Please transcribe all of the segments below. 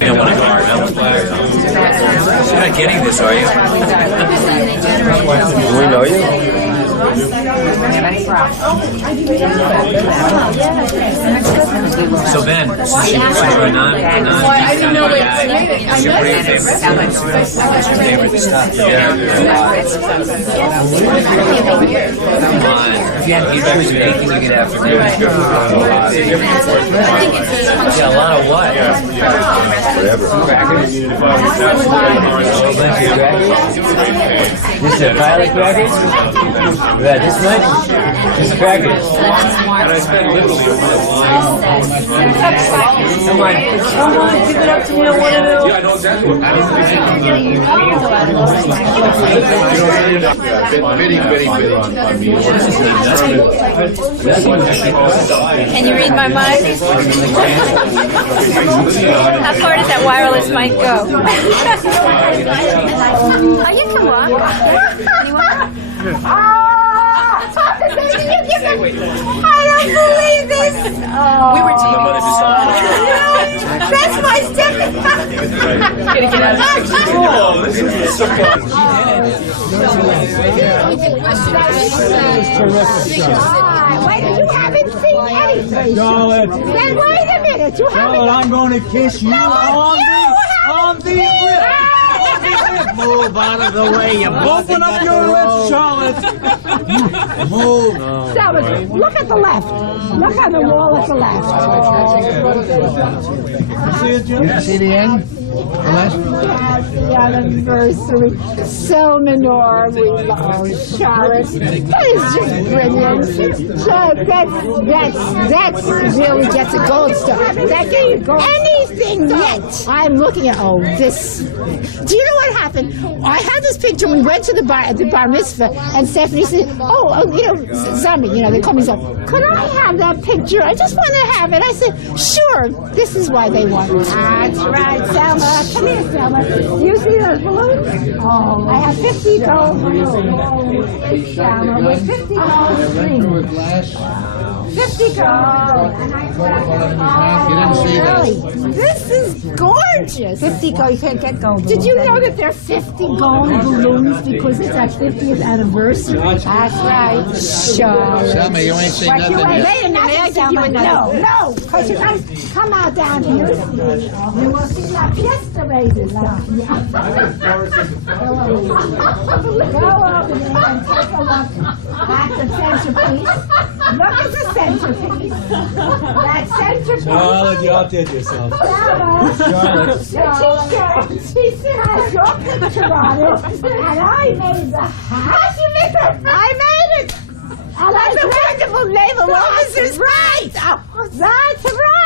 You don't want to go around. You're not getting this, are you? Do we know you? So Ben, since you're a non-favorite stuff? If you had to choose anything you could have for me, yeah, a lot of what? This is a violet crackers? Yeah, this much? This crackers. And I spent literally a Come on, give it up to me. I want to know. Yeah, I know exactly what Can you read my mind? How far does that wireless mic go? Oh, you can walk. I don't believe this. Oh. We were teaming. That's my stepdad. Gonna get out of the picture. Oh, this is so fun. Wait, you haven't seen anything. Charlotte. Then wait a minute, you haven't. Charlotte, I'm going to kiss you on the lip. Move out of the way. You open up your lips, Charlotte. Move. Selma, look at the left. Look on the wall at the left. See it, Jim? See the end? Happy anniversary. Selma Nor, we love Charlotte. That is just brilliant. That's really gets a gold star. That gave you anything yet. I'm looking at, this. Do you know what happened? I had this picture. We went to the bar mitzvah, and Stephanie said, Zombie, they call me Zombie. Could I have that picture? I just want to have it. I said, sure. This is why they want it. That's right, Selma. Come here, Selma. Do you see those balloons? Oh, I have 50 gold balloons. Selma, with 50 gold strings. 50 gold. And I really? This is gorgeous. 50 gold. You can't get gold. Did you know that there are 50 gold balloons because it's our 50th anniversary? That's right. Charlotte. Selma, you ain't seen nothing yet. Wait a minute, Selma. No. Because you guys come out down here. You will see La Fiesta raises. Go over there and take a look at the centerpiece. Look at the centerpiece. That centerpiece. Charlotte, you outdid yourself. Charlotte. The t-shirt has your picture on it, and I made the hat. You made it. I made it. And that's a wonderful naval officer's right. That's right.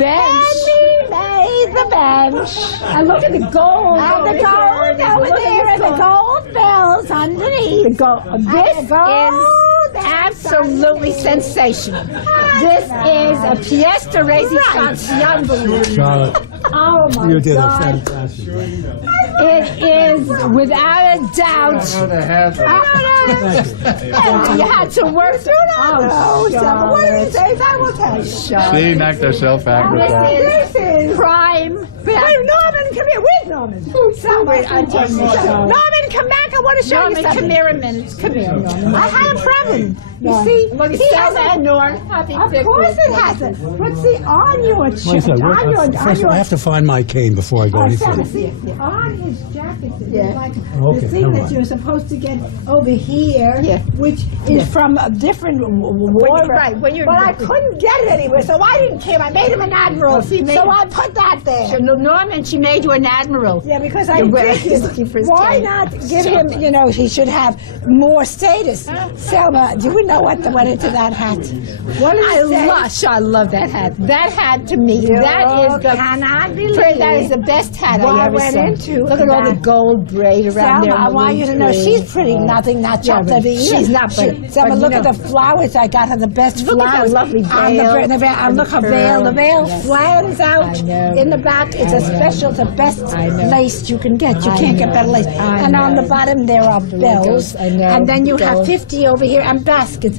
Benny made the bench. And look at the gold. And the gold over there, and the gold bells underneath. This is absolutely sensational. This is a pièce de résistance balloon. Charlotte, Oh my you did a God. fantastic job. It is without a doubt. You had to work through it. Oh, Selma, one of these days I will tell you. She knocked herself out with that. This is prime. Wait, Norman, come here. Where's Norman? Selma, Norman, come back. I want to show you something. Come here a minute. Come here, Norman. I had a problem. You see, he has a Norm. Of course it has it. But see, on your First, I have to find my cane before I go any further. on his jacket, there's like the Okay, thing never that mind. you're supposed to get over here, which is from a different war. Right, when you're- but I couldn't get it anywhere, so I didn't care. I made him an admiral, so I put that there. Norman, she made you an admiral. Yeah, because I did this. Why not give him, he should have more status. Selma, do you know what went into that hat? What did it say? I love that hat. That hat to me, that is the best hat I ever went saw. into Look at all the gold braid around there. Selma, I want you to know she's pretty. Nothing, not chopped up either. She's not, Selma, look at the flowers. I got her the best Look at flowers. that lovely veil. And look, her veil. The veil flans out in the back. It's a special. It's a best lace you can get. You can't get better lace. And on the bottom there are bells. I know. And then you have Bells. 50 over here and baskets.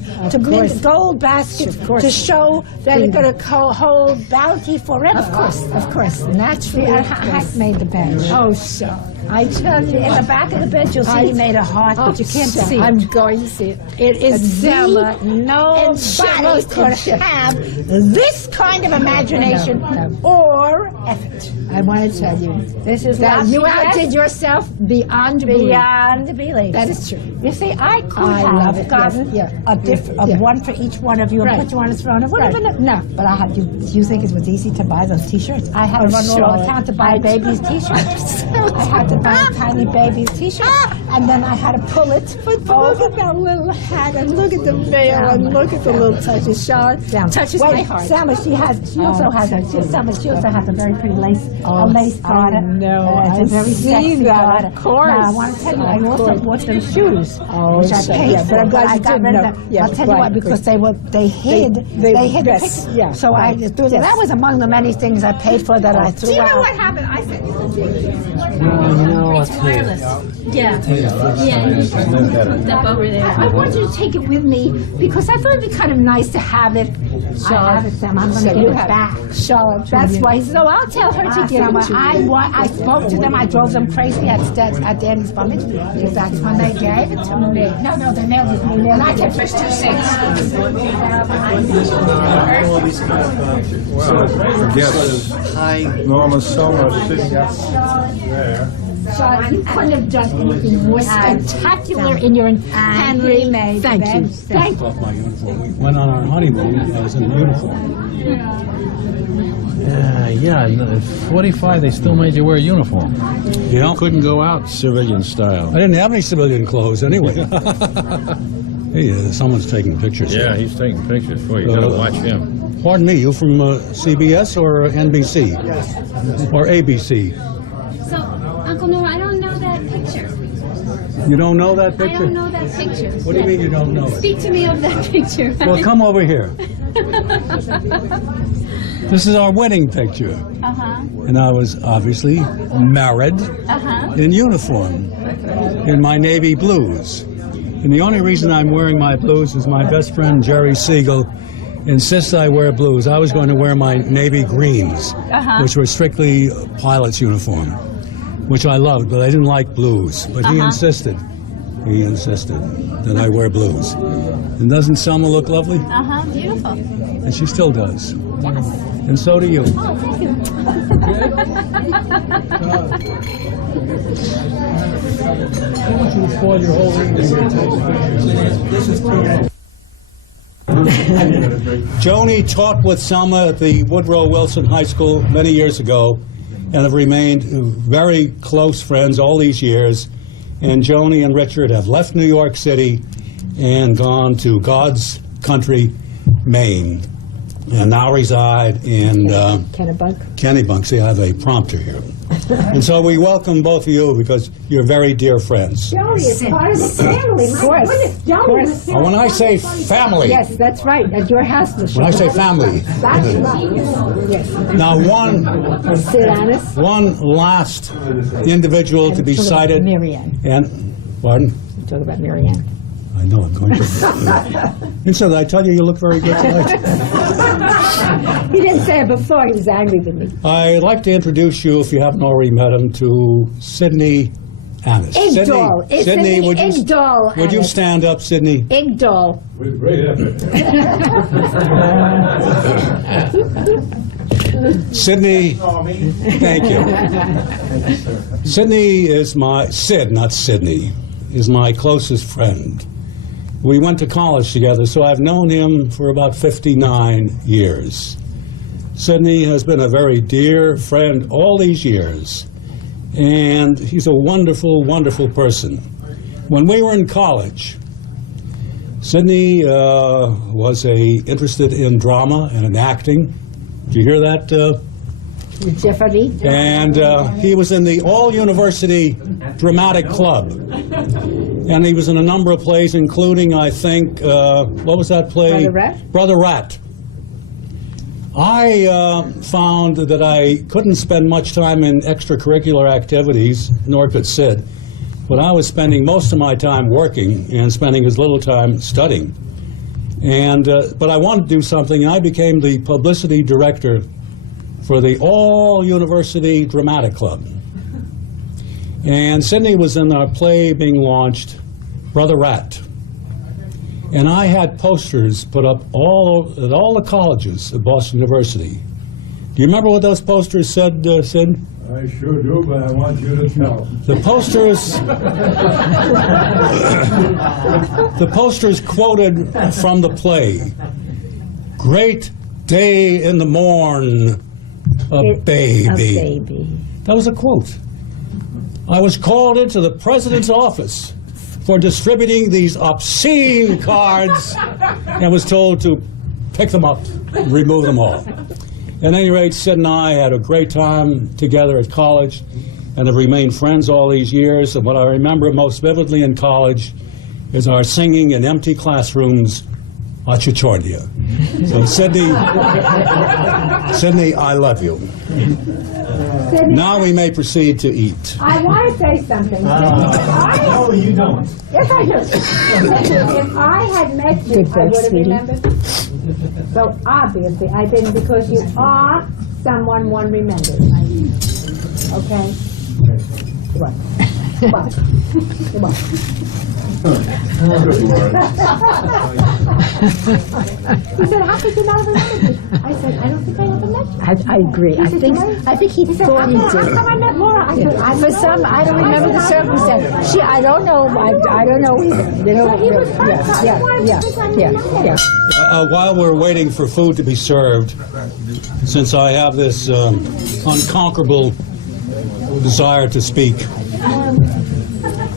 Gold baskets to show that it's going to hold bounty forever. Of course. Naturally, I made the bench. Oh, sure. I tell you, in the back of the bench, you'll see he made a heart, but you can't see it. I'm going to see it. It is Selma, nobody could have this kind of imagination or effort. I want to tell you This is that you Lafayette. outdid yourself beyond belief. Beyond belief. That is true. You see, I could I love have it. gotten Yes. Yeah. a one for each one of you and Right. put you on a throne. It would have Right. been no, but I had you. Do you think it was easy to buy those T-shirts? I had to run all over town to buy babies' T-shirts. I had to buy a tiny baby's T-shirt, and then I had to pull it. But look at that little hat and look at the veil and look at the little touches. Sean touches my heart. Selma, she also has a very pretty lace, a lace garter. I know. It's a I very see sexy that, garter. of course. Now, I want to tell you, I Of also course. bought them shoes, which I so, paid yeah, for, but I'm glad I you got did rid of know. them. Yeah, I'll tell you right, why, because they hid the yes, picture. yeah, So right. I threw them. That was among the many things I paid for that I threw Do you know out. what happened? I said, Yeah. Yeah, you should step over there. I want you to take it with me because I thought it'd be kind of nice to have it. I have it, Sam. I'm going to get it back. Charlotte, That's why. So I'll tell her to give it to you. I spoke to them. I drove them crazy at Danny's bar mitzvah because that's when they gave it to me. No, they mailed it to me. And I kept first 2 cents. Norma Selma sitting up there. Charlotte, you couldn't have done anything more spectacular in your handmade. Thank you. Thank you. Off my uniform. We went on our honeymoon. I was in the uniform. Yeah, in 45, they still made you wear a uniform. Yeah. Couldn't go out civilian style. I didn't have any civilian clothes anyway. Hey, someone's taking pictures. Yeah, he's taking pictures for you. You gotta watch him. Pardon me, you from CBS or NBC? Or ABC? So, Uncle Noah, I don't know that picture. You don't know that I picture? don't know that picture. What do you mean you don't know it? Speak to me of that picture. Well, come over here. This is our wedding picture. Uh-huh. And I was obviously married Uh-huh. in uniform, in my navy blues. And the only reason I'm wearing my blues is my best friend Jerry Siegel insists I wear blues. I was going to wear my navy greens, which were strictly pilot's uniform, which I loved, but I didn't like blues. But he insisted that I wear blues. And doesn't Selma look lovely? Uh-huh. Beautiful. And she still does. And so do you. Oh, thank you. Joni taught with Selma at the Woodrow Wilson High School many years ago and have remained very close friends all these years. And Joni and Richard have left New York City and gone to God's country, Maine, and now reside in Kennebunk. See, I have a prompter here. And so we welcome both of you because you're very dear friends. Joey is part of the family. Of course. When I say family, Yes, that's right. At your house, the when I say family, That's right. Yes. now one last individual to be cited. Marianne. And, pardon? Talk about Marianne. I know I'm going to. And so did I tell you you look very good tonight? He didn't say it before. He was angry with me. I'd like to introduce you, if you haven't already met him, to Sydney Annis. Igdal. It's Sydney, Sydney would you, Igdal would you Annis. stand up, Sydney? Igdal. Sydney, thank you. Sydney is not Sydney, is my closest friend. We went to college together, so I've known him for about 59 years. Sydney has been a very dear friend all these years, and he's a wonderful, wonderful person. When we were in college, Sydney was interested in drama and in acting. Did you hear that? Jeopardy. And he was in the All-University Dramatic Club. And he was in a number of plays, including, I think, what was that play? Brother Rat? Brother Rat. I found that I couldn't spend much time in extracurricular activities, nor could Sid, but I was spending most of my time working and spending as little time studying. And but I wanted to do something, and I became the publicity director for the All-University Dramatic Club. And Sydney was in our play being launched, Brother Rat. And I had posters put up at all the colleges at Boston University. Do you remember what those posters said, Sid? I sure do, but I want you to tell. The posters quoted from the play. Great day in the morn, a baby. That was a quote. I was called into the president's office for distributing these obscene cards and was told to pick them up and remove them all. At any rate, Sid and I had a great time together at college and have remained friends all these years. And what I remember most vividly in college is our singing in empty classrooms, Achichordia. So Sydney, I love you. Sydney, Now we may proceed to eat. I want to say something. No, you don't. Yes, I do. If I had met you, I would have remembered. So obviously, I didn't, because you are someone one remembers. Okay? What? What? What? Good Lord. He said, how could you not remember me? I said, I don't think I ever met you. I agree. I think he thought he How come did. I met Laura? I said, For some, I don't remember the circumstance. I don't know. I don't know either. You know, he was first. yeah. While we're waiting for food to be served, since I have this unconquerable desire to speak,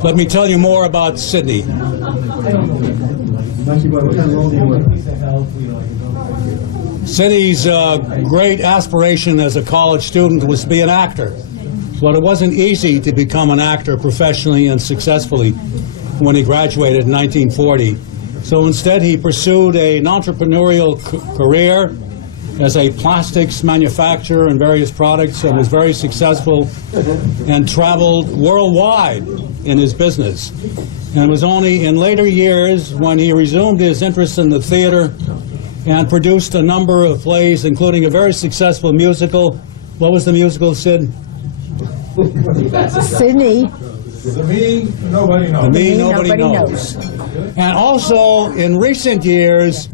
let me tell you more about Sydney. Sydney's great aspiration as a college student was to be an actor. But it wasn't easy to become an actor professionally and successfully when he graduated in 1940. So instead he pursued an entrepreneurial career as a plastics manufacturer in various products and was very successful and traveled worldwide in his business. And it was only in later years when he resumed his interest in the theater and produced a number of plays, including a very successful musical. What was the musical, Sid? Sydney. The me, nobody knows. The Me Nobody Knows. And also, in recent years,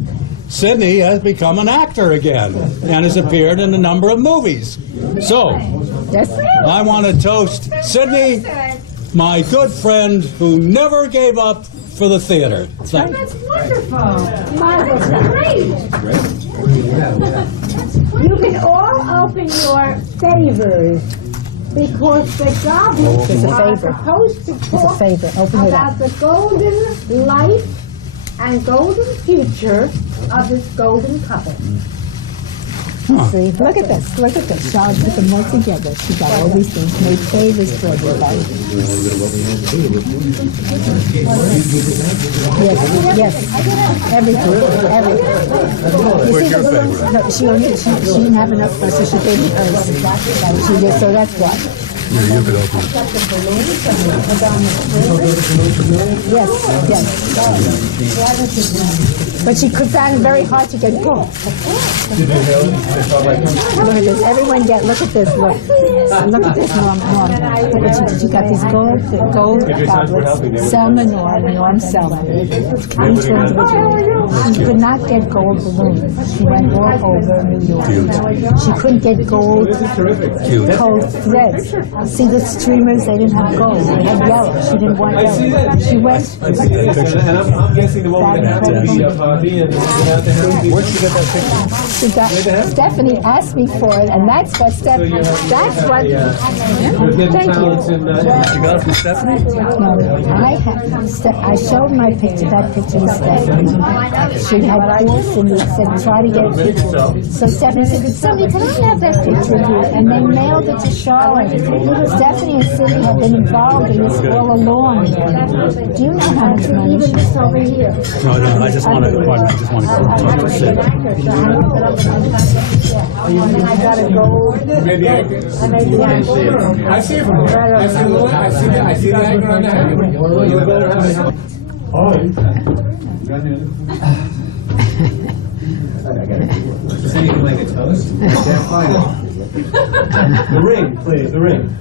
Sydney has become an actor again and has appeared in a number of movies. So, I want to toast Sydney, my good friend who never gave up for the theater. Thank you. that's wonderful. Marvelous. Great. You can all open your favors, because the goblins are supposed to talk about the golden life and golden future of this golden couple. See, look at this. Look at this. I'll put them all together. She got all these things, made favors for everybody. Yes. Everything. Where's your favorite? No, she didn't have enough for us, so she gave me hers. So that's why. Yeah, you could open it. Yes. But she found it very hard to get gold. Look at this. Everyone look at this. Look at this, Norm. She got these gold goblets. Selma, Norm, Selma. She could not get gold balloons. She went all over New York. She couldn't get gold threads. See the streamers, they didn't have gold. They had yellow. She didn't want yellow. She went. And I'm guessing the woman had to be Where'd you get that picture? She got, Stephanie asked me for it, and that's what Stephanie. That's what. Thank you. You got it from Stephanie? No, I showed my picture, that picture to Stephanie. She had forced and said, try to get a picture. So Stephanie said, Stephanie, can I have that picture of you? And they mailed it to Charlotte. Stephanie and Cindy have been involved in this all along. Do you know how much money? Even this over here. No, I just want to go talk to Sid. And I got a gold. Maybe I made the anchor. I see it from there. I see the anchor on the hand. So you can like a toast? Can't find it. The ring, please, the ring.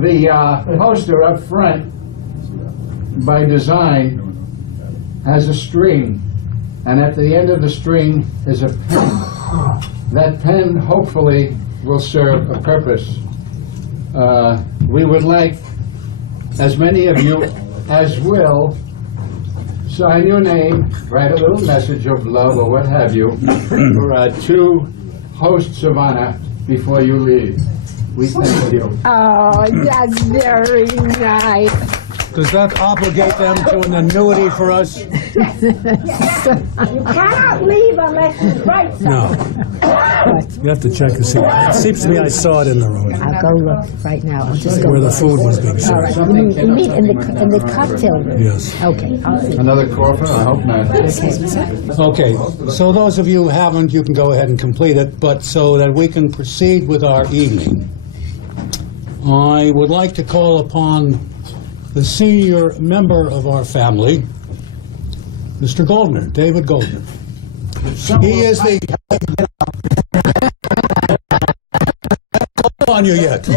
The poster up front, by design, has a string, and at the end of the string is a pen. That pen hopefully will serve a purpose. We would like as many of you as will sign your name, write a little message of love or what have you for our two hosts of honor before you leave. We thank you. Oh, that's very nice. Does that obligate them to an annuity for us? You cannot leave unless you write something. No. You have to check and see. It seems to me I saw it in the room I'll go look right now. I'll just go where the look. food was being All right. served. You mean in the cocktail room? Yes. Okay, I'll see. Another corporate? I hope not. Okay, so those of you who haven't, you can go ahead and complete it, but so that we can proceed with our evening, I would like to call upon the senior member of our family, Mr. Goldner, David Goldner. He is the... on you yet.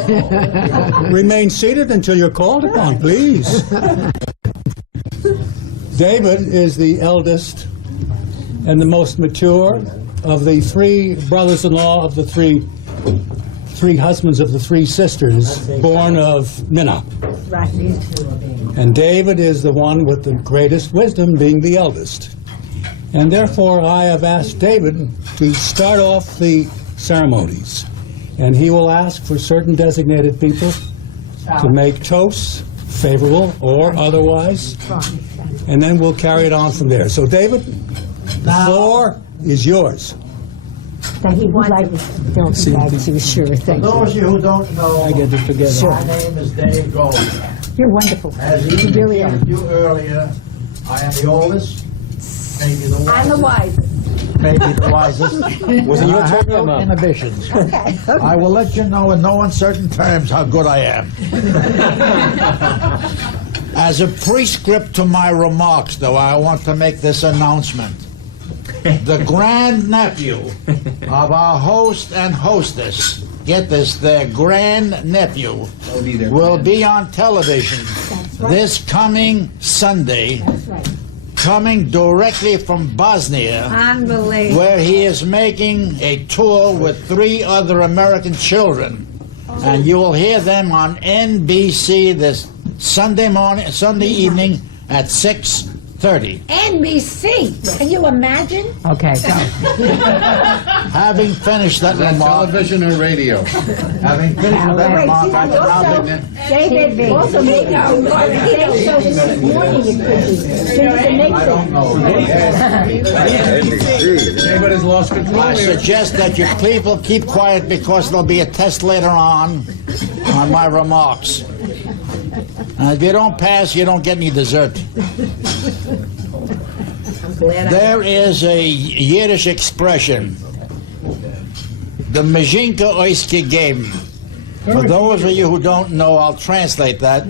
Remain seated until you're called upon, please. David is the eldest and the most mature of the three brothers-in-law of the three husbands of the three sisters born of Minna. And David is the one with the greatest wisdom, being the eldest. And therefore I have asked David to start off the ceremonies. And he will ask for certain designated people to make toasts, favorable or otherwise, and then we'll carry it on from there. So David, the floor is yours. That he would like don't be back too sure. Thank you. Those of you who don't know, I get it together. my name is Dave Goldner. You're wonderful. As You you really are. indicated you earlier, I am the oldest, maybe the I'm the wisest. wisest. Maybe the wisest. Was it your I have turn? no inhibitions. I will let you know in no uncertain terms how good I am. As a prescript to my remarks, though, I want to make this announcement. The grandnephew of our host and hostess, get this, their grandnephew, will be on television this coming Sunday, coming directly from Bosnia, Unbelievable. where he is making a tour with 3 other American children. And you will hear them on NBC this Sunday evening at 6:30. NBC. Can you imagine? Okay, go. Having finished that remark, Television or radio? having finished with that remark, I can now begin. David, also make it so this morning it could be. So you can make I don't know. David has lost control I here. suggest that you people keep quiet because there'll be a test later on my remarks. And if you don't pass, you don't get any dessert. There is a Yiddish expression, the Mezhinka Oiske game. For those of you who don't know, I'll translate that.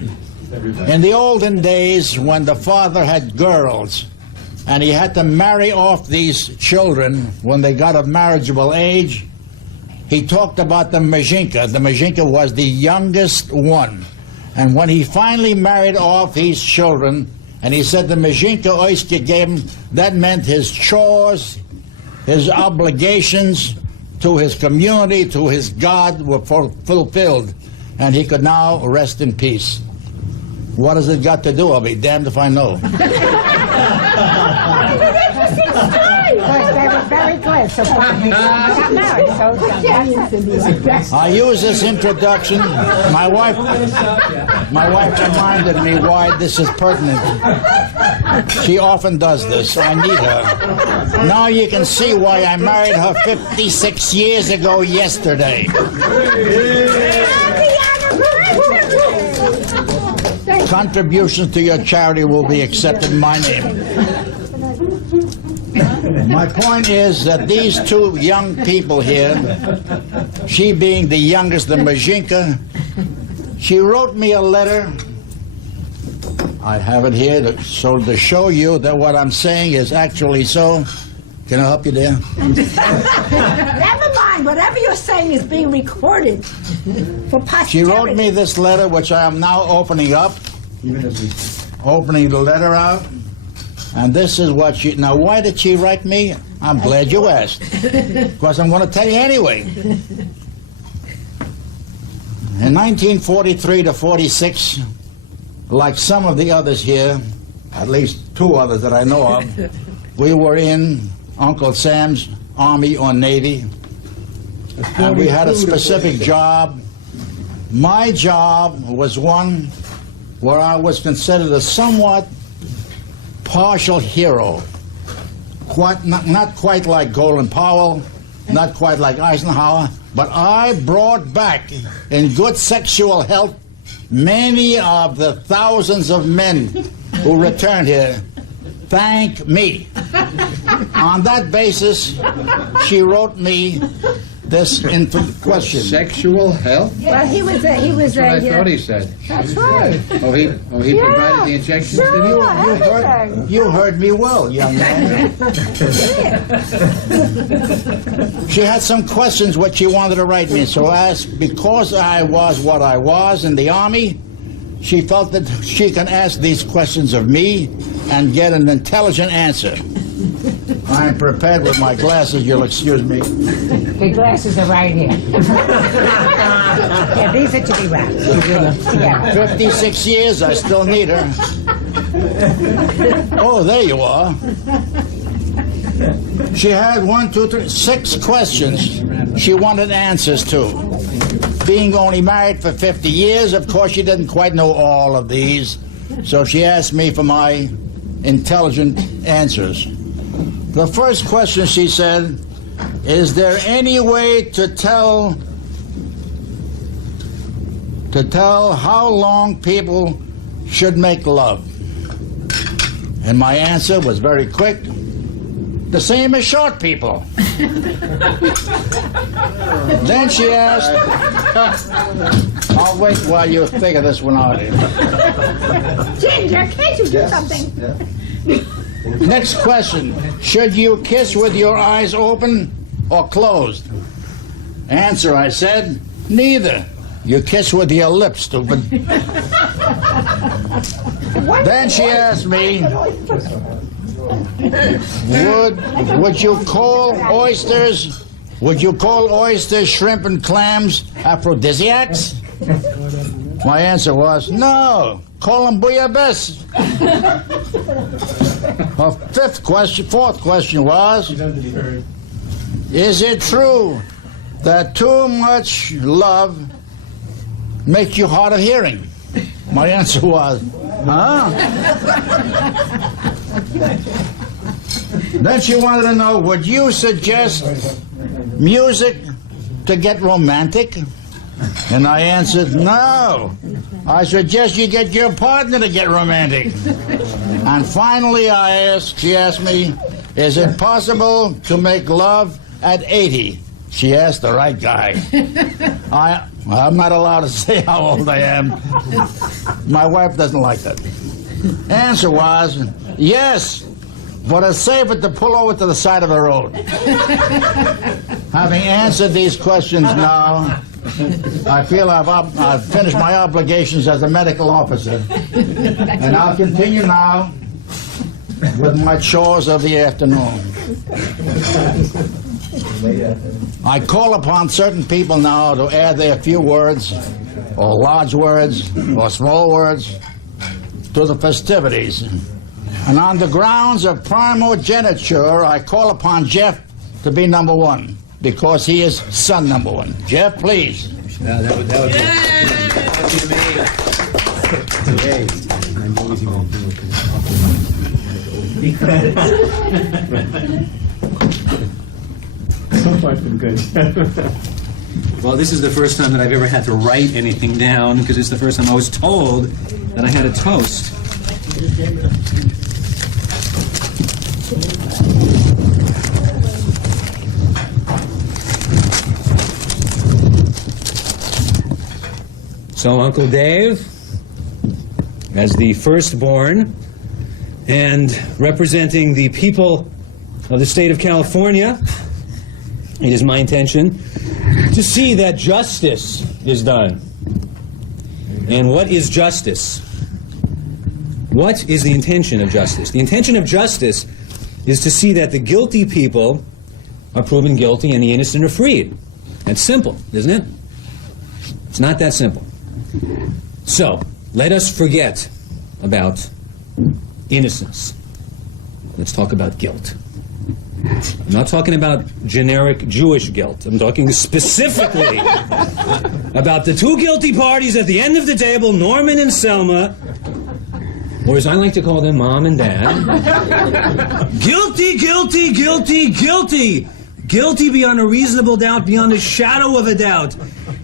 In the olden days, when the father had girls, and he had to marry off these children when they got of marriageable age, he talked about the Mezhinka. The Mezhinka was the youngest one. And when he finally married off his children, and he said the Mezhinka Oiske gave him, that meant his chores, his obligations to his community, to his God were fulfilled. And he could now rest in peace. What has it got to do? I'll be damned if I know. They were very good. So finally, got married. So I use this introduction. My wife reminded me why this is pertinent. She often does this. I need her. Now you can see why I married her 56 years ago yesterday. contributions to your charity will be accepted in my name. My point is that these two young people here, she being the youngest, the Majinka, she wrote me a letter. I have it here to show you that what I'm saying is actually so. Can I help you there? Never mind. Whatever you're saying is being recorded for posterity. She wrote me this letter, which I am now opening up. Opening the letter out. And this is what she... Now, why did she write me? I'm glad you asked. Because I'm going to tell you anyway. In 1943 to 46, like some of the others here, at least two others that I know of, we were in Uncle Sam's Army or Navy, and we had a specific job. My job was one where I was considered a somewhat partial hero. Not quite like Colin Powell, not quite like Eisenhower, but I brought back in good sexual health many of the thousands of men who returned here. Thank me. On that basis, she wrote me this question. Sexual health? Well, he was a. That's what I thought he said. That's right. Oh, he provided the injections, did he? You heard me well, young man. She had some questions which she wanted to write me, so because I was what I was in the Army, she felt that she can ask these questions of me and get an intelligent answer. I'm prepared with my glasses, you'll excuse me. The glasses are right here. Yeah, these are to be wrapped. Yeah. 56 years, I still need her. Oh, there you are. She had 6 questions she wanted answers to. Being only married for 50 years, of course, she didn't quite know all of these. So she asked me for my intelligent answers. The first question, she said, is there any way to tell how long people should make love? And my answer was very quick. The same as short people. Then she asked, I'll wait while you figure this one out. Ginger, can't you do something? Next question. Should you kiss with your eyes open or closed? Answer, I said, neither. You kiss with your lips, stupid. Then she asked me, would you call oysters, shrimp, and clams aphrodisiacs? My answer was, no, call them bouillabaisse. Her fourth question was, is it true that too much love makes you hard of hearing? My answer was, huh? Then she wanted to know, would you suggest music to get romantic? And I answered, no. I suggest you get your partner to get romantic. And finally she asked me, is it possible to make love at 80? She asked the right guy. I'm not allowed to say how old I am. My wife doesn't like that. Answer was, yes, but it's safer to pull over to the side of the road. Having answered these questions now, I feel I've finished my obligations as a medical officer. And I'll continue now with my chores of the afternoon. I call upon certain people now to add their few words, or large words, or small words, to the festivities. And on the grounds of primogeniture, I call upon Jeff to be number 1, because he is son number 1. Jeff, please. That would So far, it's been good. Well, this is the first time that I've ever had to write anything down, because it's the first time I was told that I had a toast. So Uncle Dave, as the firstborn and representing the people of the state of California, it is my intention to see that justice is done. And what is justice? What is the intention of justice? The intention of justice is to see that the guilty people are proven guilty and the innocent are freed. That's simple, isn't it? It's not that simple. So, let us forget about innocence. Let's talk about guilt. I'm not talking about generic Jewish guilt. I'm talking specifically about the two guilty parties at the end of the table, Norman and Selma, or as I like to call them, Mom and Dad. Guilty, guilty, guilty, guilty. Guilty beyond a reasonable doubt, beyond a shadow of a doubt.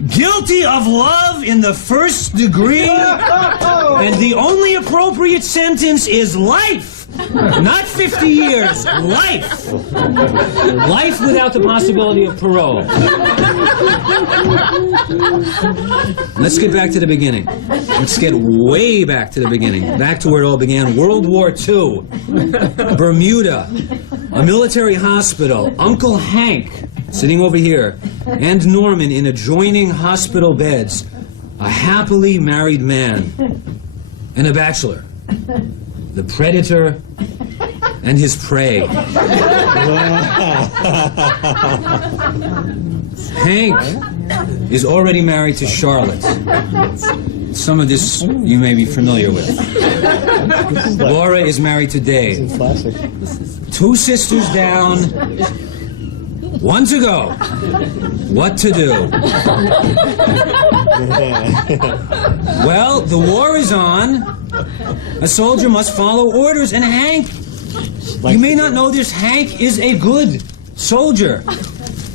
Guilty of love in the first degree. And the only appropriate sentence is life. Not 50 years. Life. Life without the possibility of parole. Let's get back to the beginning. Let's get way back to the beginning. Back to where it all began. World War II. Bermuda. A military hospital. Uncle Hank, sitting over here, and Norman in adjoining hospital beds. A happily married man. And a bachelor. The predator and his prey. Hank is already married to Charlotte. Some of this you may be familiar with. Laura is married to Dave. Two sisters down, one to go. What to do? Well, the war is on. A soldier must follow orders, and Hank, you may not know this, Hank is a good soldier.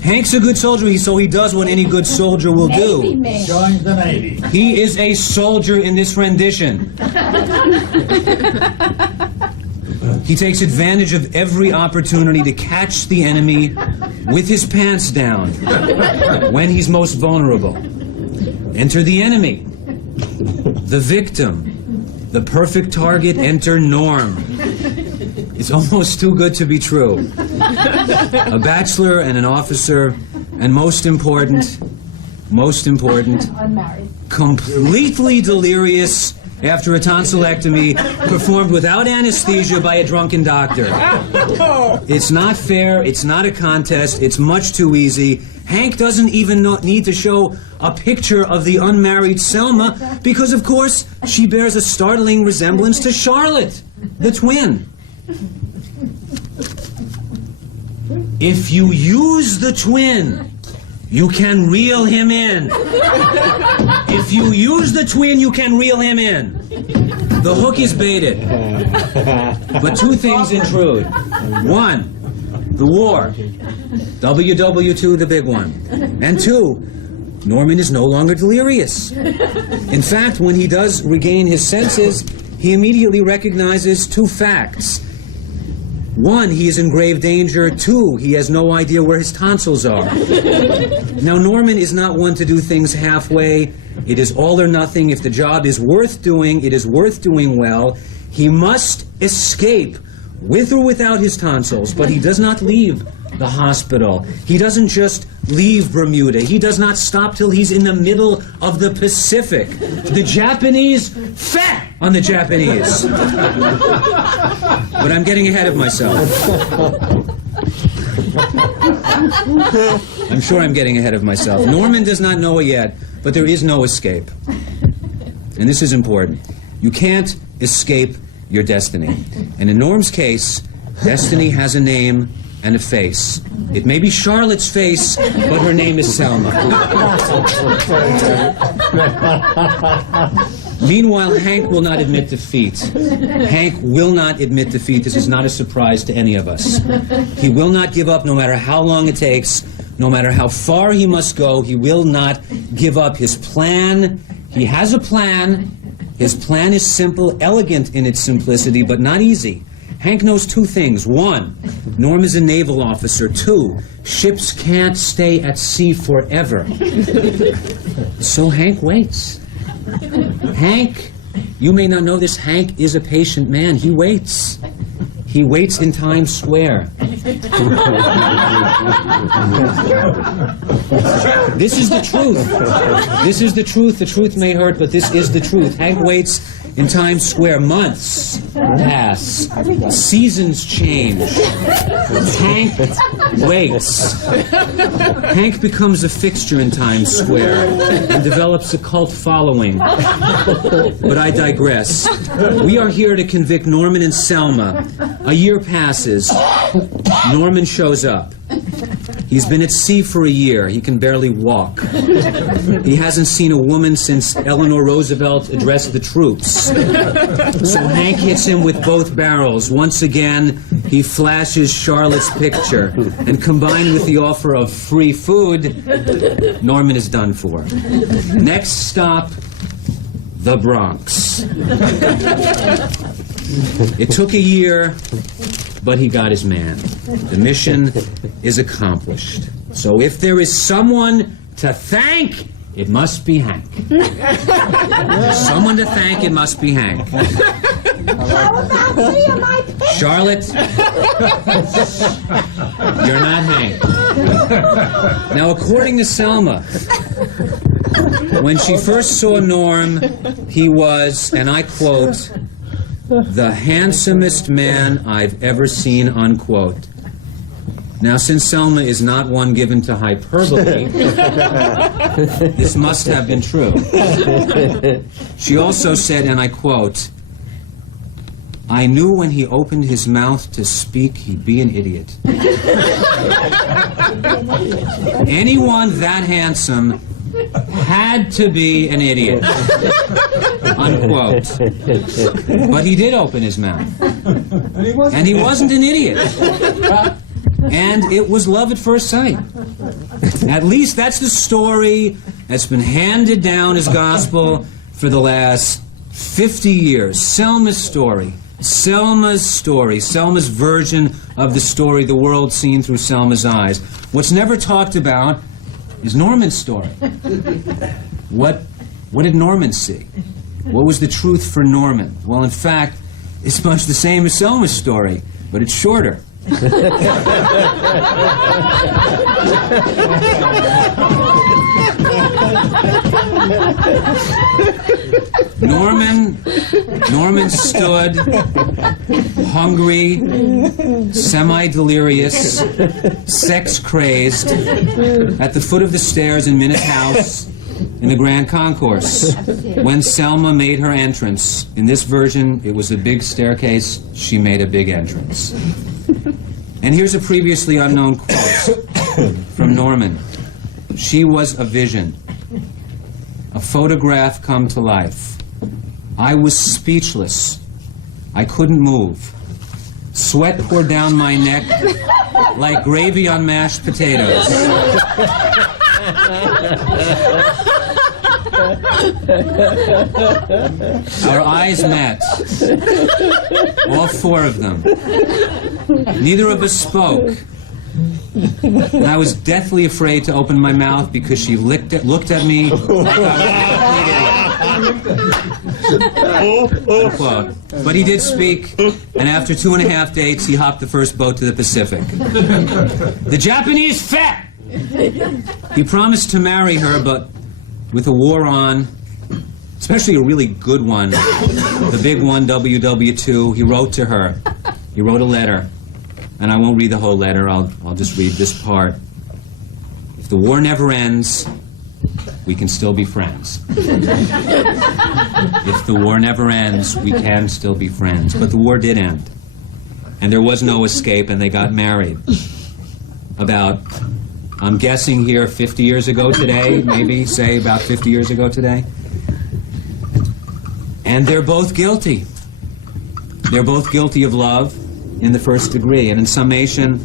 Hank's a good soldier, so he does what any good soldier will do. Joins the Navy. He is a soldier in this rendition. He takes advantage of every opportunity to catch the enemy with his pants down when he's most vulnerable. Enter the enemy, the victim, the perfect target. Enter Norm. It's almost too good to be true. A bachelor and an officer, and most important, Unmarried. completely delirious after a tonsillectomy performed without anesthesia by a drunken doctor. It's not fair, it's not a contest, it's much too easy. Hank doesn't even need to show a picture of the unmarried Selma because, of course, she bears a startling resemblance to Charlotte, the twin. If you use the twin, you can reel him in. If you use the twin, you can reel him in. The hook is baited. But two things intrude. One, the war. WW2, the big one. And two, Norman is no longer delirious. In fact, when he does regain his senses, he immediately recognizes two facts. One, he is in grave danger. Two, he has no idea where his tonsils are. Now, Norman is not one to do things halfway. It is all or nothing. If the job is worth doing, it is worth doing well. He must escape with or without his tonsils, but he does not leave the hospital. He doesn't just leave Bermuda. He does not stop till he's in the middle of the Pacific. The Japanese, fat on the Japanese. But I'm getting ahead of myself. I'm sure I'm getting ahead of myself. Norman does not know it yet, but there is no escape. And this is important. You can't escape your destiny. And in Norm's case, destiny has a name and a face. It may be Charlotte's face, but her name is Selma. Meanwhile, Hank will not admit defeat. Hank will not admit defeat. This is not a surprise to any of us. He will not give up no matter how long it takes, No matter how far he must go, he will not give up his plan. He has a plan. His plan is simple, elegant in its simplicity, but not easy. Hank knows two things. One, Norm is a naval officer. Two, ships can't stay at sea forever. So Hank waits. Hank, you may not know this, Hank is a patient man. He waits. He waits in Times Square. This is the truth. This is the truth. The truth may hurt, but this is the truth. Hank waits in Times Square. Months pass. Seasons change. Hank waits. Hank becomes a fixture in Times Square and develops a cult following. But I digress. We are here to convict Norman and Selma. A year passes. Norman shows up. He's been at sea for a year. He can barely walk. He hasn't seen a woman since Eleanor Roosevelt addressed the troops. So Hank hits him with both barrels. Once again, he flashes Charlotte's picture. And combined with the offer of free food, Norman is done for. Next stop, the Bronx. It took a year, but he got his man. The mission is accomplished. So if there is someone to thank, it must be Hank. There's someone to thank, it must be Hank. Charlotte, you're not Hank. Now, according to Selma, when she first saw Norm, he was, and I quote, the handsomest man I've ever seen, unquote. Now, since Selma is not one given to hyperbole, this must have been true. She also said, and I quote, I knew when he opened his mouth to speak, he'd be an idiot. Anyone that handsome had to be an idiot, unquote. But he did open his mouth. And he wasn't an idiot. And it was love at first sight. At least that's the story that's been handed down as gospel for the last 50 years. Selma's story. Selma's story. Selma's version of the story the world seen through Selma's eyes. What's never talked about is Norman's story. What did Norman see? What was the truth for Norman? Well, in fact, it's much the same as Selma's story, but it's shorter. Norman stood hungry, semi-delirious, sex-crazed at the foot of the stairs in Minute House in the Grand Concourse when Selma made her entrance. In this version, it was a big staircase. She made a big entrance. And here's a previously unknown quote from Norman. She was a vision, a photograph come to life. I was speechless. I couldn't move. Sweat poured down my neck like gravy on mashed potatoes. Our eyes met, all four of them. Neither of us spoke. And I was deathly afraid to open my mouth because she looked at me like I was a complete idiot. But he did speak, and after 2.5 dates, he hopped the first boat to the Pacific. The Japanese fat! He promised to marry her, but with a war on, especially a really good one, the big one, WW2, he wrote to her. He wrote a letter, and I won't read the whole letter, I'll just read this part. If the war never ends, we can still be friends. If the war never ends, we can still be friends. But the war did end. And there was no escape, and they got married. About, I'm guessing here, 50 years ago today, maybe, say about 50 years ago today. And they're both guilty. They're both guilty of love in the first degree. And in summation,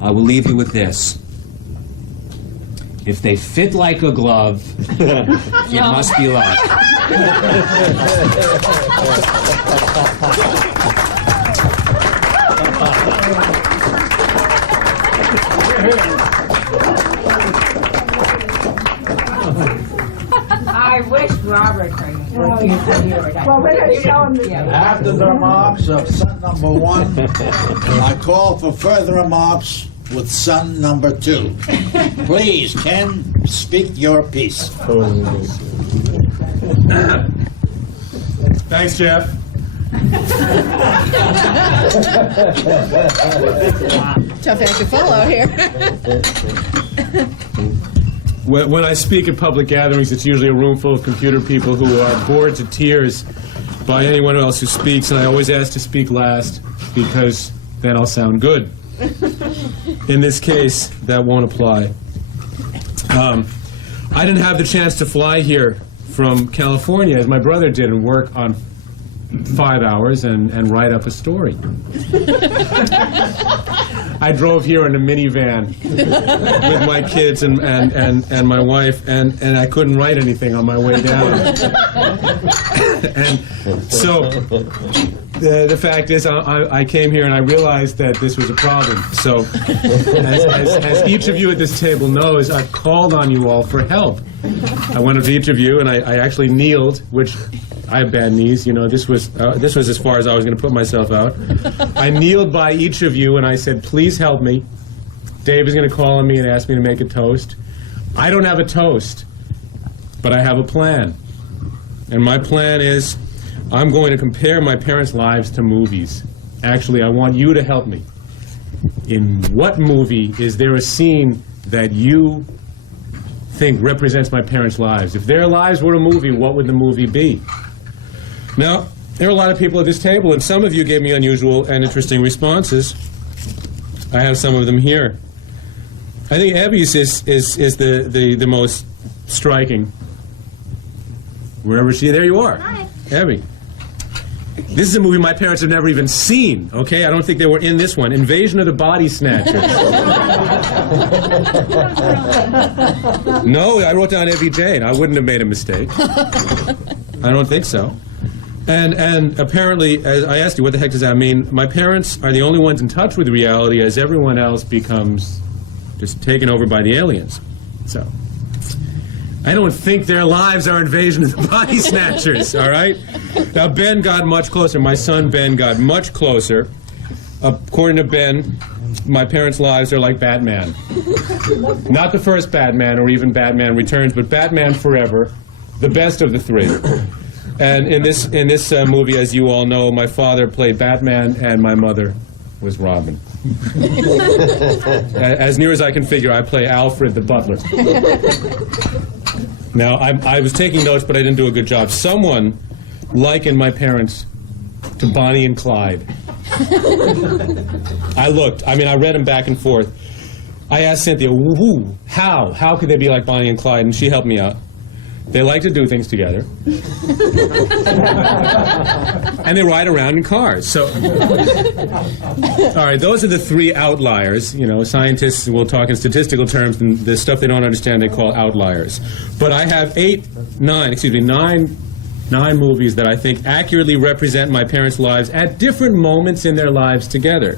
I will leave you with this. If they fit like a glove, it must be love. I wish Robert could hear it. Well, we're going to show him the After the remarks of son number 1, I call for further remarks with son number 2. Please, Ken, speak your piece. Thanks, Jeff. Tough act to follow here. When I speak at public gatherings, it's usually a room full of computer people who are bored to tears by anyone else who speaks, and I always ask to speak last because then I'll sound good. In this case, that won't apply. I didn't have the chance to fly here from California as my brother did and work on 5 hours and write up a story. I drove here in a minivan with my kids and my wife, and I couldn't write anything on my way down. And so the fact is, I came here and I realized that this was a problem. So as each of you at this table knows, I've called on you all for help. I went up to each of you and I actually kneeled, which I have bad knees, you know, this was as far as I was going to put myself out. I kneeled by each of you and I said, please help me. Dave is going to call on me and ask me to make a toast. I don't have a toast, but I have a plan. And my plan is, I'm going to compare my parents' lives to movies. Actually, I want you to help me. In what movie is there a scene that you think represents my parents' lives? If their lives were a movie, what would the movie be? Now, there are a lot of people at this table, and some of you gave me unusual and interesting responses. I have some of them here. I think Abby's is the most striking. Wherever there you are. Hi. Abby. This is a movie my parents have never even seen, okay? I don't think they were in this one. Invasion of the Body Snatchers. No, I wrote down Evie Jane. I wouldn't have made a mistake. I don't think so. And apparently, as I asked you, what the heck does that mean? My parents are the only ones in touch with reality as everyone else becomes just taken over by the aliens. So, I don't think their lives are Invasion of the Body Snatchers, all right? Now, Ben got much closer. My son, Ben, got much closer. According to Ben, my parents' lives are like Batman. Not the first Batman or even Batman Returns, but Batman Forever, the best of the three. And in this movie, as you all know, my father played Batman and my mother was Robin. As near as I can figure, I play Alfred the butler. Now, I was taking notes, but I didn't do a good job. Someone likened my parents to Bonnie and Clyde. I read them back and forth. I asked Cynthia, who, how? How could they be like Bonnie and Clyde? And she helped me out. They like to do things together. And they ride around in cars. So, all right, those are the three outliers. You know, scientists will talk in statistical terms, and the stuff they don't understand they call outliers. But I have nine movies that I think accurately represent my parents' lives at different moments in their lives together.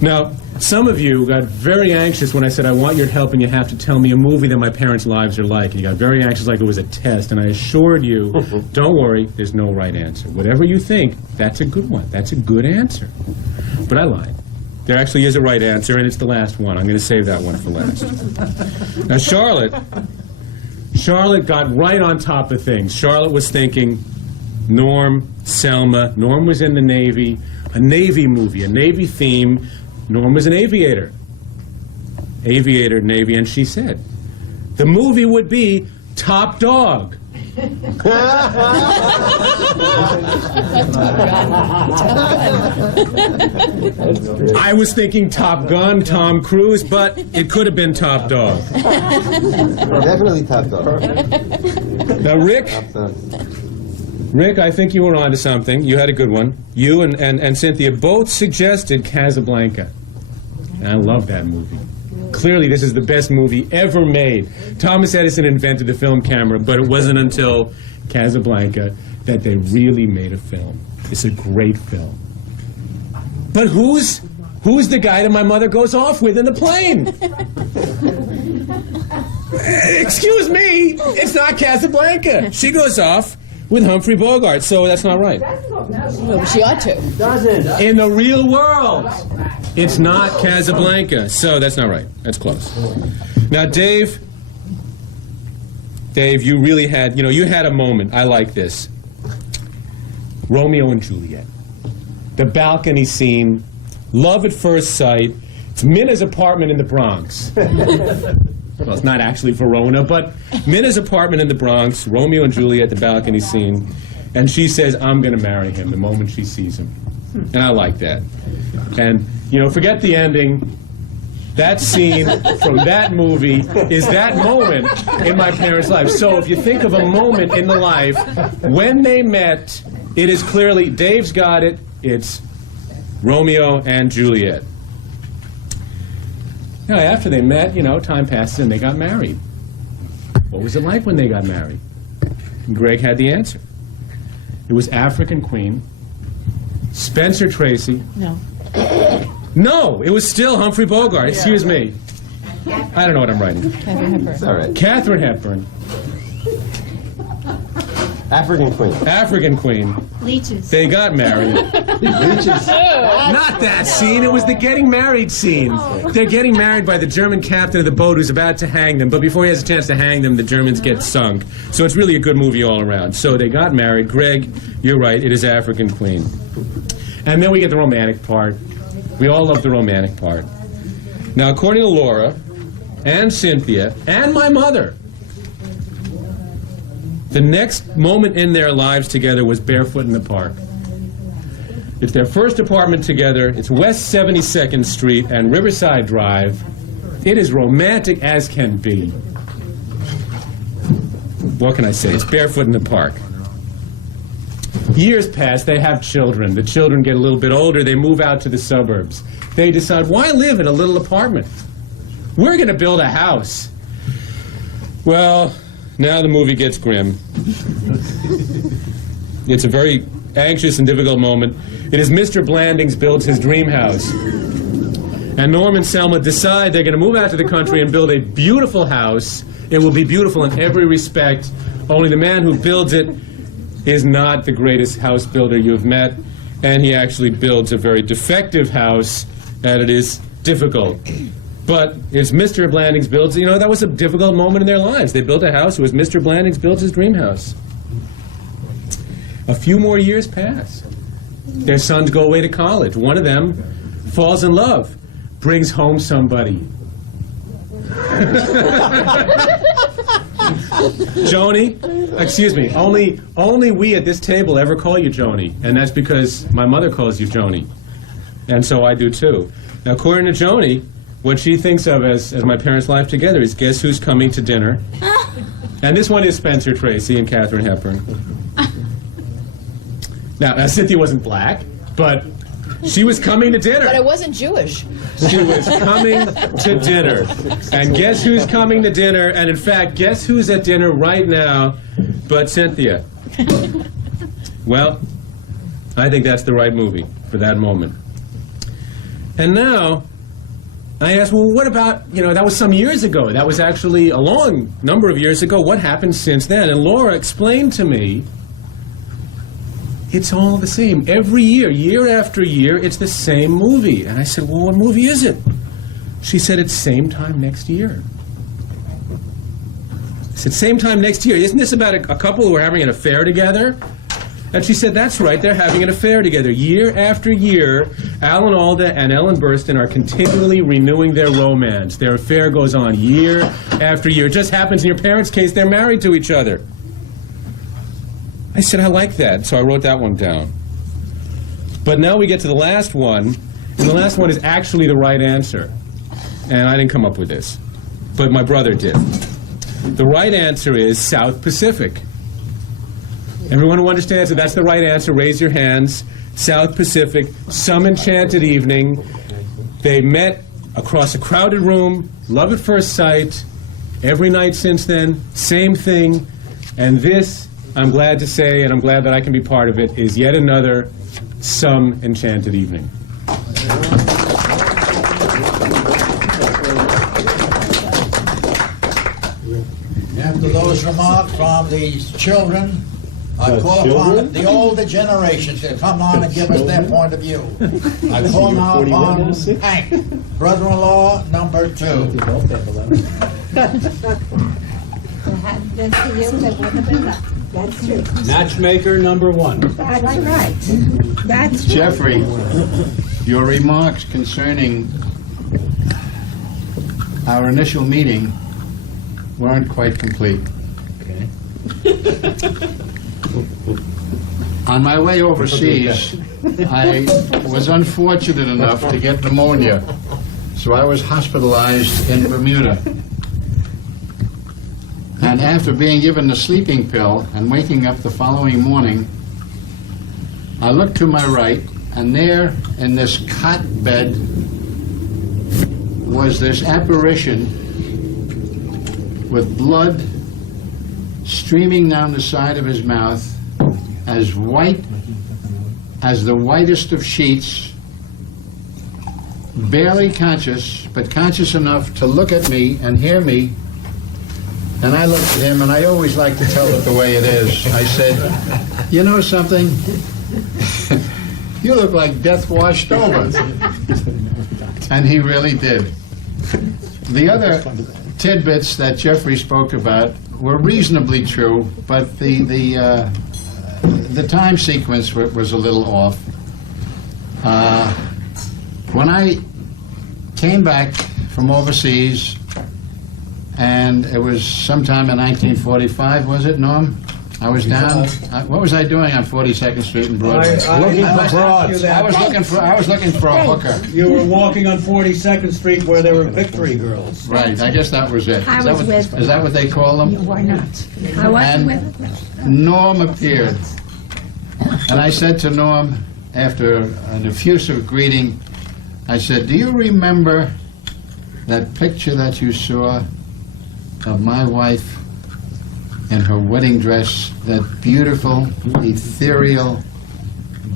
Now, some of you got very anxious when I said, I want your help and you have to tell me a movie that my parents' lives are like. And you got very anxious like it was a test. And I assured you, don't worry, there's no right answer. Whatever you think, that's a good one. That's a good answer. But I lied. There actually is a right answer, and it's the last one. I'm going to save that one for last. Now, Charlotte got right on top of things. Charlotte was thinking Norm, Selma. Norm was in the Navy. A Navy movie, a Navy theme. Norm was an aviator. Aviator, Navy, and she said, the movie would be Top Dog. I was thinking Top Gun, Tom Cruise, but it could have been Top Dog. Definitely Top Dog. Now, Rick, I think you were onto something. You had a good one. You and Cynthia both suggested Casablanca. And I love that movie. clearly this is the best movie ever made. Thomas Edison invented the film camera, but it wasn't until Casablanca that they really made a film. It's a great film. But who's the guy that my mother goes off with in the plane? Excuse me, it's not Casablanca. She goes off with Humphrey Bogart, so that's not right. She ought to. In the real world, it's not Casablanca, so that's not right. That's close. Now, Dave, you really had, you had a moment. I like this. Romeo and Juliet. The balcony scene, love at first sight. It's Minna's apartment in the Bronx. Well, it's not actually Verona, but Minna's apartment in the Bronx, Romeo and Juliet, the balcony scene, and she says, I'm going to marry him the moment she sees him. And I like that. And, forget the ending. That scene from that movie is that moment in my parents' life. So if you think of a moment in the life when they met, it is clearly, Dave's got it, it's Romeo and Juliet. Now, after they met, time passes and they got married. What was it like when they got married? And Greg had the answer. It was African Queen, Spencer Tracy. No. No, it was still Humphrey Bogart. Excuse me. I don't know what I'm writing. Katharine Hepburn. It's all right. Katharine Hepburn. African Queen. African Queen. Leeches. They got married. Leeches. Not that scene. It was the getting married scene. They're getting married by the German captain of the boat who's about to hang them. But before he has a chance to hang them, the Germans get sunk. So it's really a good movie all around. So they got married. Greg, you're right. It is African Queen. And then we get the romantic part. We all love the romantic part. Now, according to Laura and Cynthia and my mother, the next moment in their lives together was barefoot in the park. It's their first apartment together. It's West 72nd Street and Riverside Drive. It is romantic as can be. What can I say? It's barefoot in the park. Years pass, they have children. The children get a little bit older, they move out to the suburbs. They decide, why live in a little apartment? We're going to build a house. Well, now the movie gets grim. It's a very anxious and difficult moment. It is Mr. Blandings builds his dream house. And Norm and Selma decide they're going to move out to the country and build a beautiful house. It will be beautiful in every respect, only the man who builds it is not the greatest house builder you've met, and he actually builds a very defective house, and it is difficult. But as Mr. Blandings builds, that was a difficult moment in their lives. They built a house. It was Mr. Blandings builds his dream house. A few more years pass. Their sons go away to college. One of them falls in love, brings home somebody. Joni, excuse me, only we at this table ever call you Joni, and that's because my mother calls you Joni, and so I do too. Now, according to Joni, what she thinks of as my parents' life together is guess who's coming to dinner? And this one is Spencer Tracy and Katharine Hepburn. Now, Cynthia wasn't black, but she was coming to dinner. But I wasn't Jewish. She was coming to dinner. And guess who's coming to dinner? And in fact, guess who's at dinner right now but Cynthia? Well, I think that's the right movie for that moment. And now, I asked, well, what about, that was some years ago. That was actually a long number of years ago. What happened since then? And Laura explained to me, it's all the same. Every year, year after year, it's the same movie. And I said, well, what movie is it? She said, it's same time next year. I said, same time next year. Isn't this about a couple who are having an affair together? And she said, that's right, they're having an affair together. Year after year, Alan Alda and Ellen Burstyn are continually renewing their romance. Their affair goes on year after year. It just happens in your parents' case, they're married to each other. I said, I like that, so I wrote that one down. But now we get to the last one, and the last one is actually the right answer. And I didn't come up with this, but my brother did. The right answer is South Pacific. Everyone who understands that that's the right answer, raise your hands. South Pacific, some enchanted evening. They met across a crowded room, love at first sight, every night since then, same thing. And this, I'm glad to say, and I'm glad that I can be part of it, is yet another some enchanted evening. After those remarks from the children, I call upon the older generations to come on and give us their point of view. I call now upon Hank, brother-in-law number 2. That's true. Matchmaker number 1. That's right. That's true. Jeffrey, your remarks concerning our initial meeting weren't quite complete. On my way overseas, I was unfortunate enough to get pneumonia, so I was hospitalized in Bermuda. And after being given the sleeping pill and waking up the following morning, I looked to my right, and there in this cot bed was this apparition with blood streaming down the side of his mouth, as white as the whitest of sheets, barely conscious, but conscious enough to look at me and hear me. And I looked at him, and I always like to tell it the way it is. I said, "You know something? You look like death washed over." And he really did. The other tidbits that Jeffrey spoke about were reasonably true, but the time sequence was a little off. When I came back from overseas, and it was sometime in 1945, was it, Norm? I was down. What was I doing on 42nd Street in Broadway? Looking for broads. I was looking for a hooker. You were walking on 42nd Street where there were Victory Girls. Right. I guess that was it. I was with them. Is that what they call them? You were not. I wasn't with them. Norm appeared, and I said to Norm, after an effusive greeting, I said, "Do you remember that picture that you saw of my wife in her wedding dress, that beautiful, ethereal,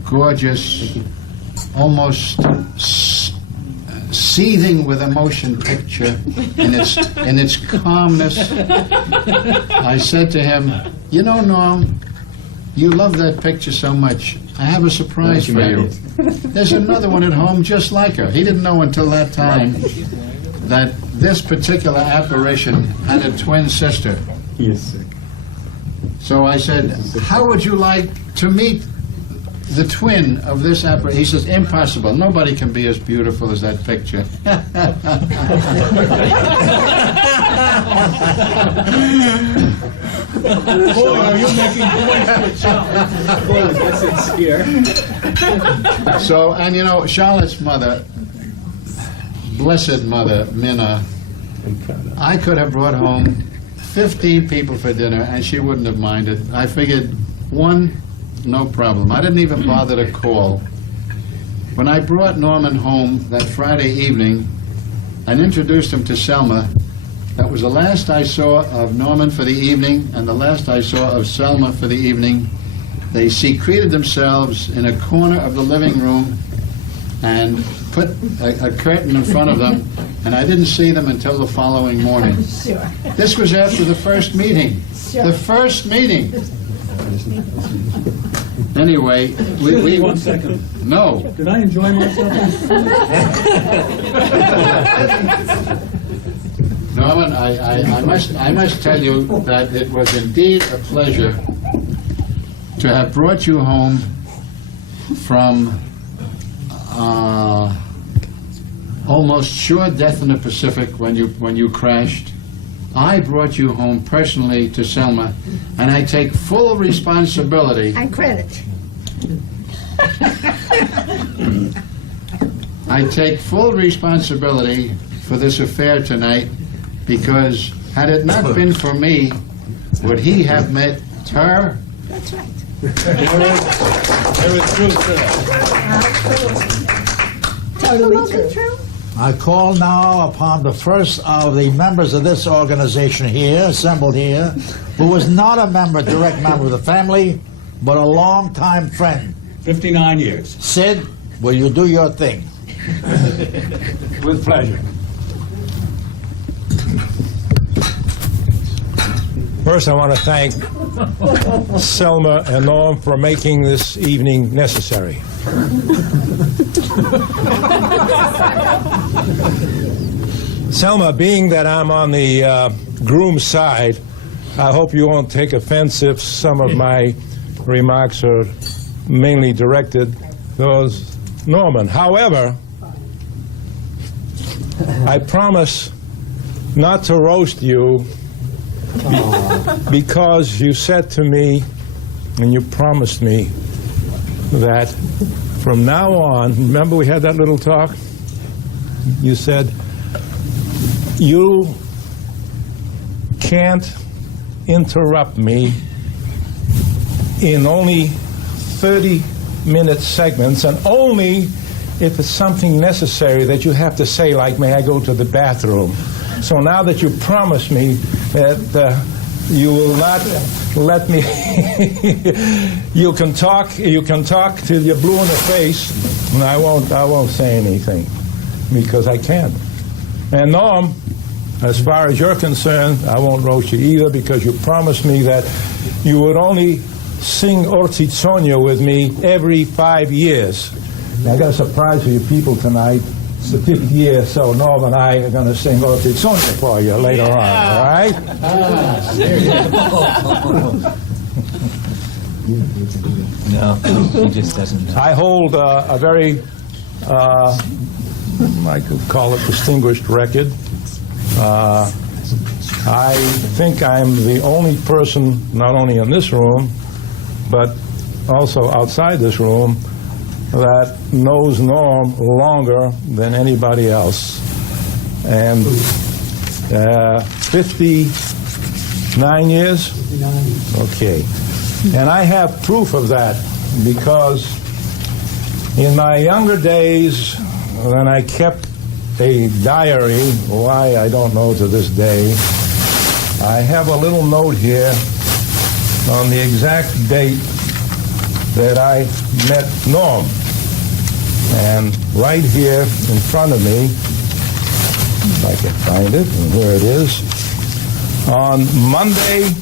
gorgeous, almost seething with emotion picture in its calmness?" I said to him, "You know, Norm, you love that picture so much. I have a surprise for you. There's another one at home just like her." He didn't know until that time that this particular apparition had a twin sister. He is sick. So I said, "How would you like to meet the twin of this apparition?" He says, "Impossible. Nobody can be as beautiful as that picture." Boy, are you making points with Charlotte. Boy, that's sincere. So, and you know, Charlotte's mother, blessed mother, Minna, I could have brought home 15 people for dinner, and she wouldn't have minded. I figured, one, no problem. I didn't even bother to call. When I brought Norman home that Friday evening and introduced him to Selma, that was the last I saw of Norman for the evening and the last I saw of Selma for the evening. They secreted themselves in a corner of the living room and put a curtain in front of them, and I didn't see them until the following morning. Sure. This was after the first meeting. Sure. The first meeting. Anyway, we 1 second. No. Did I enjoy myself? Norman, I must tell you that it was indeed a pleasure to have brought you home from almost sure death in the Pacific when you crashed. I brought you home personally to Selma, and I take full responsibility. And credit. I take full responsibility for this affair tonight, because had it not been for me, would he have met her? That's right. There is truth to that. Totally true. I call now upon the first of the members of this organization here, assembled here, who was not a member, direct member of the family, but a longtime friend. 59 years. Sid, will you do your thing? With pleasure. First, I want to thank Selma and Norm for making this evening necessary. Selma, being that I'm on the groom's side, I hope you won't take offense if some of my remarks are mainly directed towards Norman. However, I promise not to roast you because you said to me, and you promised me, that from now on, remember we had that little talk? You said, you can't interrupt me in only 30-minute segments, and only if it's something necessary that you have to say, like, may I go to the bathroom? So now that you promised me that you will not let me, you can talk till you're blue in the face, and I won't say anything because I can't. And Norm, as far as you're concerned, I won't roast you either because you promised me that you would only sing Ortizzonia with me every 5 years. Now, I got a surprise for you people tonight. It's the 5th year, so Norm and I are going to sing Ortizzonia for you later on, all right? No, he just doesn't. I hold a very, I could call it distinguished record. I think I'm the only person, not only in this room, but also outside this room, that knows Norm longer than anybody else. And 59 years? 59. Okay. And I have proof of that because in my younger days, when I kept a diary, why I don't know to this day, I have a little note here on the exact date that I met Norm. And right here in front of me, if I can find it, and here it is, on Monday,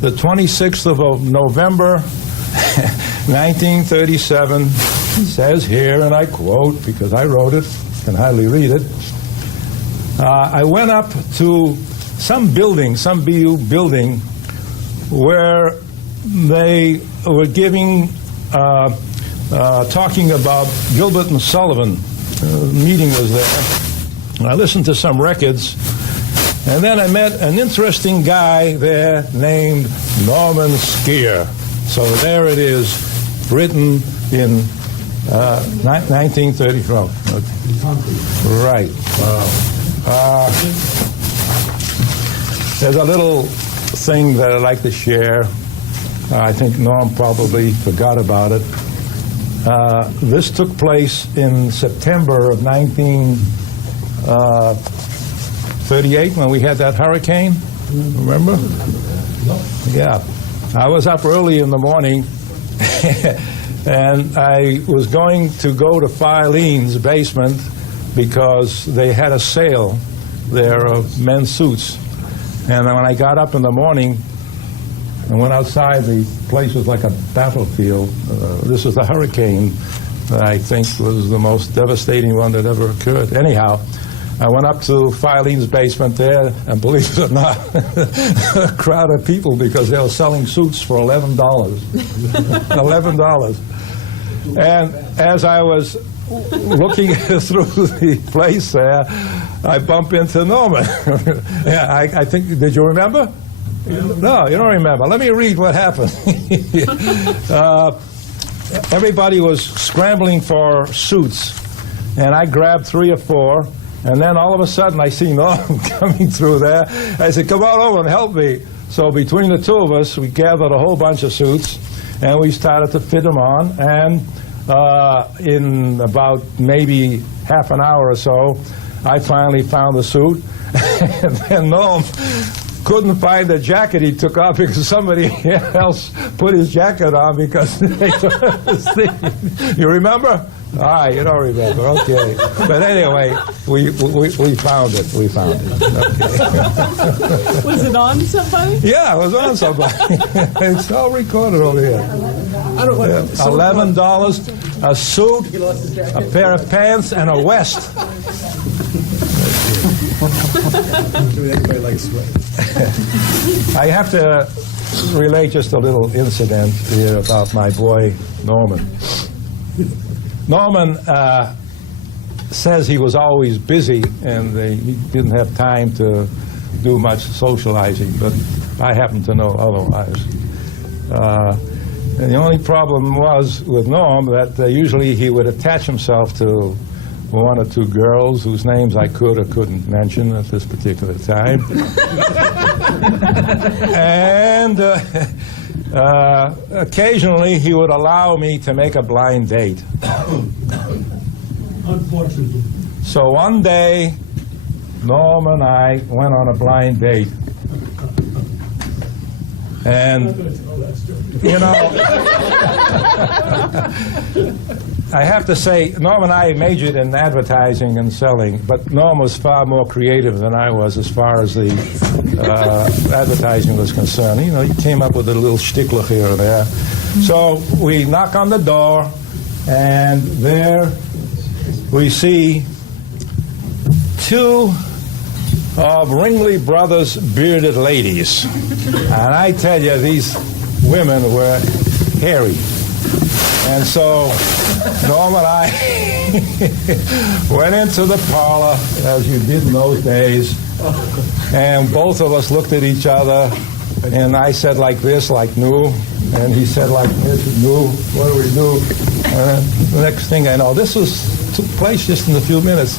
the 26th of November, 1937, says here, and I quote, because I wrote it, can hardly read it, I went up to some building, some BU building, where they were giving, talking about Gilbert and Sullivan. The meeting was there. And I listened to some records, and then I met an interesting guy there named Norman Skier. So there it is, written in 1934. Okay. Right. There's a little thing that I'd like to share. I think Norm probably forgot about it. This took place in September of 1938 when we had that hurricane. Remember? Yeah. I was up early in the morning and I was going to go to Filene's basement because they had a sale there of men's suits. And when I got up in the morning and went outside, the place was like a battlefield. This was the hurricane that I think was the most devastating one that ever occurred. Anyhow, I went up to Filene's basement there, and believe it or not, a crowd of people because they were selling suits for $11. $11. And as I was looking through the place there, I bumped into Norman. Yeah, I think, did you remember? No, you don't remember. Let me read what happened. Everybody was scrambling for suits, and I grabbed 3 or 4, and then all of a sudden I see Norm coming through there. I said, come on over and help me. So between the two of us, we gathered a whole bunch of suits, and we started to fit them on, and in about maybe half an hour or so, I finally found the suit. And then Noam couldn't find the jacket he took off because somebody else put his jacket on because they took his thing. You remember? Ah, you don't remember. Okay. But anyway, we found it. We found it. Okay. Was it on somebody? Yeah, it was on somebody. It's all recorded over here. $11, a suit, a pair of pants, and a vest. I have to relate just a little incident here about my boy Norman. Norman says he was always busy and he didn't have time to do much socializing, but I happen to know otherwise. And the only problem was with Norm that usually he would attach himself to one or two girls whose names I could or couldn't mention at this particular time. And occasionally he would allow me to make a blind date. Unfortunately. So one day, Norm and I went on a blind date. And, you know, I have to say, Norm and I majored in advertising and selling, but Norm was far more creative than I was as far as the advertising was concerned. You know, he came up with a little shtickler here and there. So we knock on the door, and there we see two of Ringley Brothers' bearded ladies. And I tell you, these women were hairy. And so Norm and I went into the parlor, as you did in those days, and both of us looked at each other, and I said like this, like new, and he said like this, new, what do we do? And the next thing I know, took place just in a few minutes.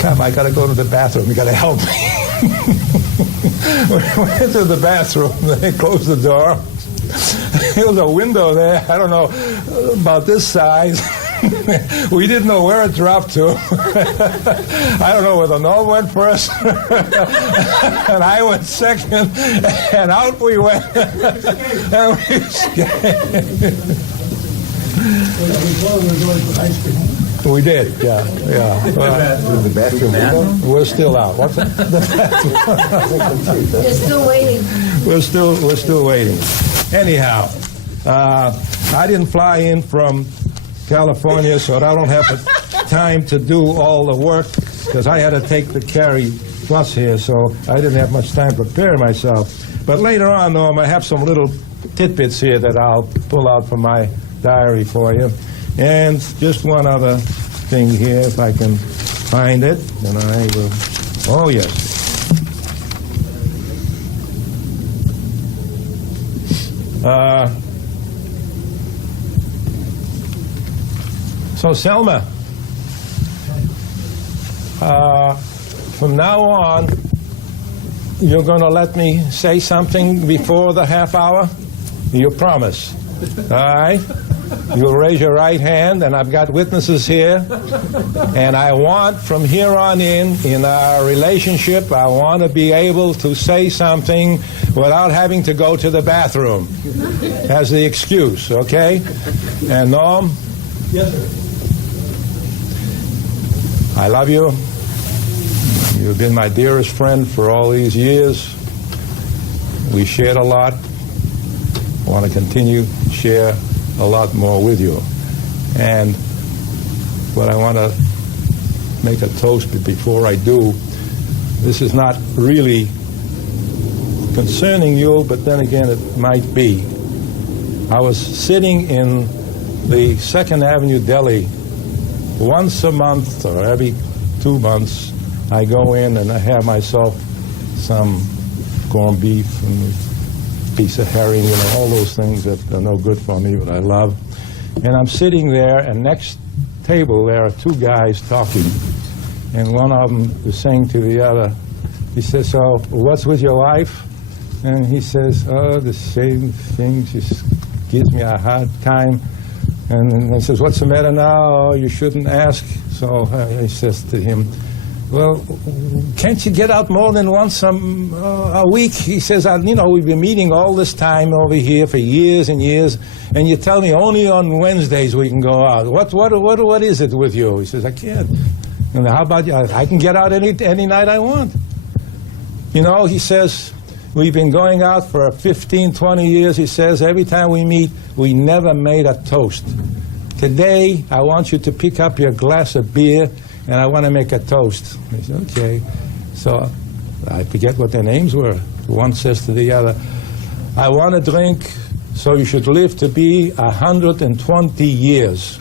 Come, I got to go to the bathroom. You got to help me. We went to the bathroom. They closed the door. There was a window there, I don't know, about this size. We didn't know where it dropped to. I don't know whether Noel went first and I went second, and out we went. And we escaped. We did, yeah. The bathroom window? We're still out. What's that? You're still waiting. We're still waiting. Anyhow, I didn't fly in from California, so I don't have the time to do all the work because I had to take the Cary bus here, so I didn't have much time to prepare myself. But later on, Norm, I have some little tidbits here that I'll pull out from my diary for you. And just one other thing here, if I can find it, and I will. Oh, yes. So, Selma, from now on, you're going to let me say something before the half hour? You promise? All right? You'll raise your right hand, and I've got witnesses here. And I want, from here on in our relationship, I want to be able to say something without having to go to the bathroom as the excuse, okay? And Norm? Yes, sir. I love you. You've been my dearest friend for all these years. We shared a lot. I want to continue to share a lot more with you. And what I want to make a toast before I do, this is not really concerning you, but then again it might be. I was sitting in the 2nd Avenue Deli once a month or every 2 months. I go in and I have myself some corned beef and piece of herring, you know, all those things that are no good for me, but I love. And I'm sitting there, and next table there are two guys talking, and one of them is saying to the other, he says, "So, what's with your wife?" And he says, "Oh, the same thing. She gives me a hard time. And he says, what's the matter now? Oh, you shouldn't ask. So I says to him, well, can't you get out more than once a week? He says, you know, we've been meeting all this time over here for years and years, and you tell me only on Wednesdays we can go out. What is it with you? He says, I can't. And how about you? I can get out any night I want. You know, he says, we've been going out for 15, 20 years. He says, every time we meet, we never made a toast. Today, I want you to pick up your glass of beer, and I want to make a toast. He said, okay. So I forget what their names were. One says to the other, I want to drink, so you should live to be 120 years.